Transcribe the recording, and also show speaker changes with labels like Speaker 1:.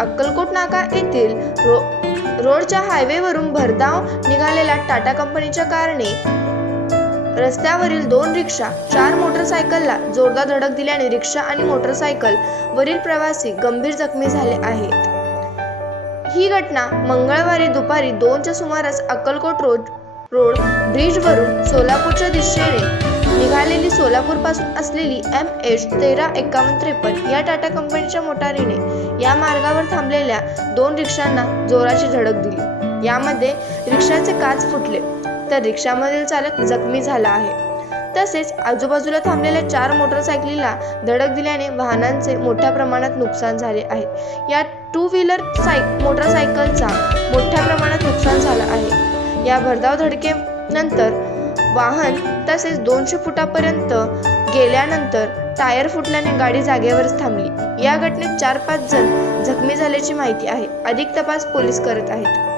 Speaker 1: अक्कलकोट नाका येथील रो रोडच्या हायवेवरून भरधाव निघालेल्या टाटा कंपनीच्या कारने रस्त्यावरील दोन रिक्षा चार मोटरसायकलला जोरदार धडक दिल्याने रिक्षा आणि मोटरसायकल वरील प्रवासी गंभीर जखमी झाले आहेत. ही घटना मंगळवारी दुपारी दोनच्या सुमारास अक्कलकोट रोड रोड ब्रिजवरून सोलापूरच्या दिशेने सोलापूरपासून असलेली एम एच तेरा एकावन्न त्रेपन्न या टाटा कंपनीच्या मोटारीने या मार्गावर थांबलेल्या दोन रिक्षांना जोराची धडक दिली. यामध्ये रिक्षाचे काच फुटले तर रिक्षामधील चालक जखमी झाला आहे. तसेच आजूबाजूला थांबलेल्या चार मोटरसायकलीला धडक दिल्याने वाहनांचे मोठ्या प्रमाणात नुकसान झाले आहे. या टू व्हीलर साय मोटरसायकलचा मोठ्या प्रमाणात नुकसान झालं आहे. या भरधाव धडकेनंतर वाहन तसेच दोनशे फुटापर्यंत गेल्यानंतर टायर फुटल्याने गाडी जागेवरच थांबली. या घटनेत चार पाच जण जखमी झाल्याची माहिती आहे. अधिक तपास पोलीस करत आहेत.